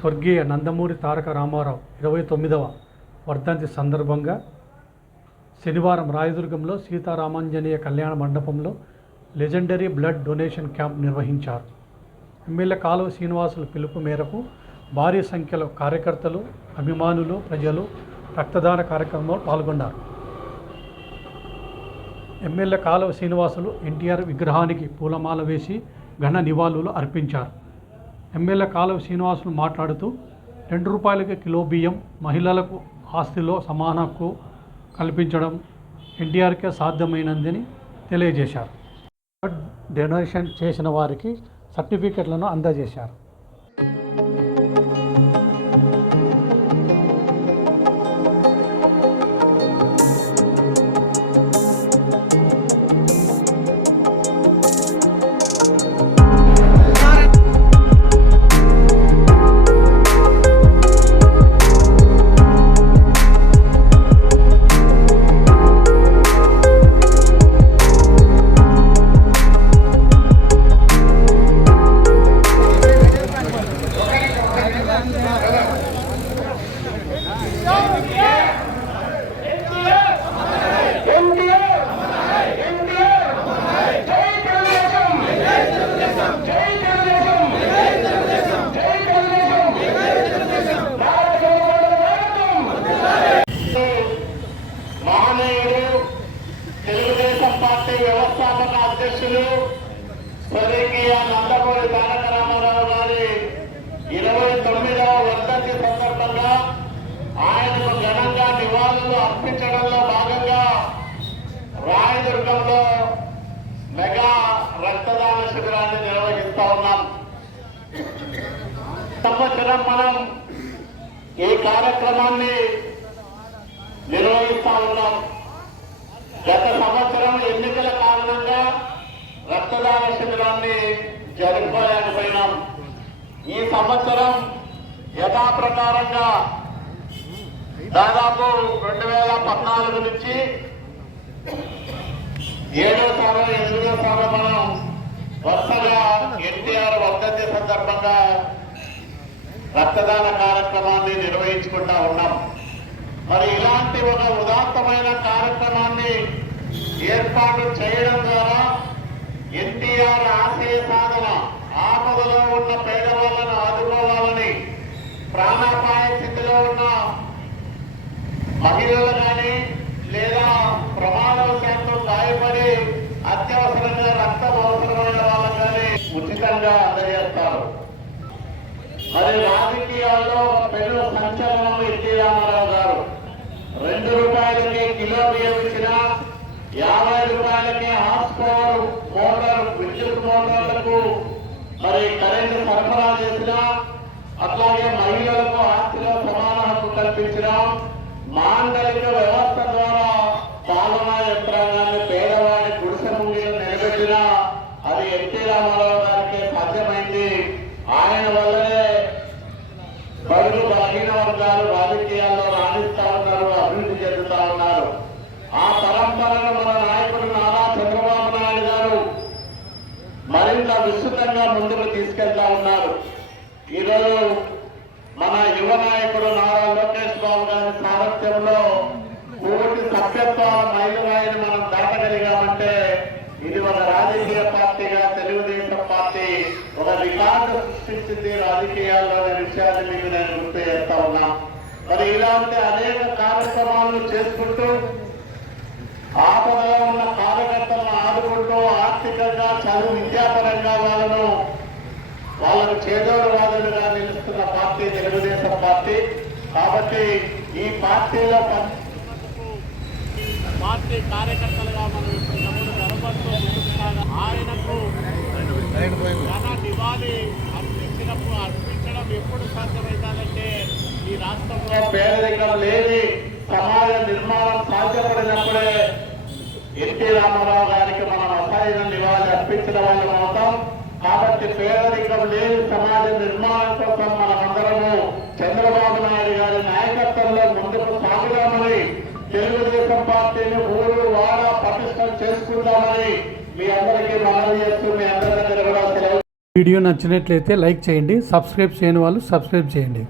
స్వర్గీయ నందమూరి తారక రామారావు ఇరవై తొమ్మిదవ వర్ధంతి సందర్భంగా శనివారం రాయదుర్గంలో సీతారామాంజనేయ కళ్యాణ మండపంలో లెజెండరీ బ్లడ్ డొనేషన్ క్యాంప్ నిర్వహించారు. ఎమ్మెల్యే కాలువ శ్రీనివాసుల పిలుపు మేరకు భారీ సంఖ్యలో కార్యకర్తలు అభిమానులు ప్రజలు రక్తదాన కార్యక్రమంలో పాల్గొన్నారు. ఎమ్మెల్యే కాలువ శ్రీనివాసులు ఎన్టీఆర్ విగ్రహానికి పూలమాల వేసి ఘన నివాళులు అర్పించారు. ఎమ్మెల్యే కాలువ శ్రీనివాసులు మాట్లాడుతూ రెండు రూపాయలకి కిలో బియ్యం మహిళలకు ఆస్తిలో సమాన హక్కు కల్పించడం ఎన్టీఆర్కే సాధ్యమైనందని తెలియజేశారు. డొనేషన్ చేసిన వారికి సర్టిఫికెట్లను అందజేశారు. పార్టీ వ్యవస్థాపక అధ్యక్షులు స్వర్గీయ నందమూరి తారక రామారావు గారి ఇరవై తొమ్మిదవ వర్ధంతి సందర్భంగా ఆయనకు ఘనంగా నివాళులు అర్పించడంలో భాగంగా రాయదుర్గంలో మెగా రక్తదాన శిబిరాన్ని నిర్వహిస్తా ఉన్నాం సంవత్సరం మనం ఈ కార్యక్రమాన్ని నిర్వహిస్తా ఉన్నాం. గత సంవత్సరం ఎన్నికల కారణంగా రక్తదాన శిబిరాన్ని జరుపుకోలేకపోయినాం. ఈ సంవత్సరం యథాప్రకారంగా దాదాపు రెండు వేల పద్నాలుగు నుంచి ఏడో సార్లు ఎనిమిదో సార్లు మనం వరుసగా ఎన్టీఆర్ వర్ధంతి సందర్భంగా రక్తదాన కార్యక్రమాన్ని నిర్వహించుకుంటా ఉన్నాం. మరి ఇలాంటి ఒక ఉదాత్తమైన కార్యక్రమాన్ని ఏర్పాటు చేయడం ద్వారా ఎన్టీఆర్ ఆశయ సాధన ఆపదలో ఉన్న పేదవాళ్ళను ఆదుకోవాలని ప్రాణాపాయ స్థితిలో ఉన్న మహిళలను మరి రాజకీయాల్లో పెద్ద సంచలనం ఎన్టీ రామారావు గారు. రెండు రూపాయలకి కిలో బియ్యం ఇచ్చిన యాభై రూపాయలకి హార్స్ పవర్ మోటార్ విద్యుత్ మోటార్లకు మరి కరెంటు సరఫరా చేసిన అట్లాగే మహిళలకు ఆస్తిలో సమాన హక్కు కల్పించిన మాండలిక వ్యవస్థ ద్వారా పాలనా యంత్రాంగం ముందుకు తీసుకెళ్తా ఉన్నారు. ఈరోజు మన యువ నాయకుడు నారా లోకేష్ బాబు గారి సారథ్యంలో కోటి సభ్యత్వ మైలురాయిని మనం దాటగలిగామంటే ఇది ఒక రాజకీయ పార్టీగా తెలుగుదేశం పార్టీ ఒక రికార్డు సృష్టించింది రాజకీయాల్లో అనే విషయాన్ని మీకు నేను గుర్తు చేస్తా ఉన్నా. మరి ఇలాంటి అనేక కార్యక్రమాలను చేసుకుంటూ చేదోడవాదులుగా నిలుస్తున్న పార్టీ తెలుగుదేశం పార్టీ. కాబట్టి ఈ పార్టీలో పార్టీ కార్యకర్తలుగా మనం ఇప్పుడు తమ్ముడు గర్భంతో ముందుకు సాగ ఆయనకు ఘన నివాళి అర్పించినప్పుడు అర్పించడం ఎప్పుడు సాధ్యమవుతాదంటే ఈ రాష్ట్రంలో పేదరికం లేని సమాజ నిర్మాణం సాధ్యపడినప్పుడే ఎన్టీ రామారావు గారికి మనం అసైన నివాళి అర్పించిన వాళ్ళం అవుతాం కాబట్టి పేదరికం లేని సమాజ నిర్మాణం కోసం మనమందరము చంద్రబాబు నాయుడు గారి నాయకత్వంలో ముందుకు సాగుదామని తెలుగుదేశం పార్టీని ఊరు వాడ మీ అందరికీ మనవి చేస్తూ మీ అందరి దగ్గర కూడా వీడియో నచ్చినట్లయితే లైక్ చేయండి సబ్స్క్రైబ్ చేయని వాళ్ళు సబ్స్క్రైబ్ చేయండి.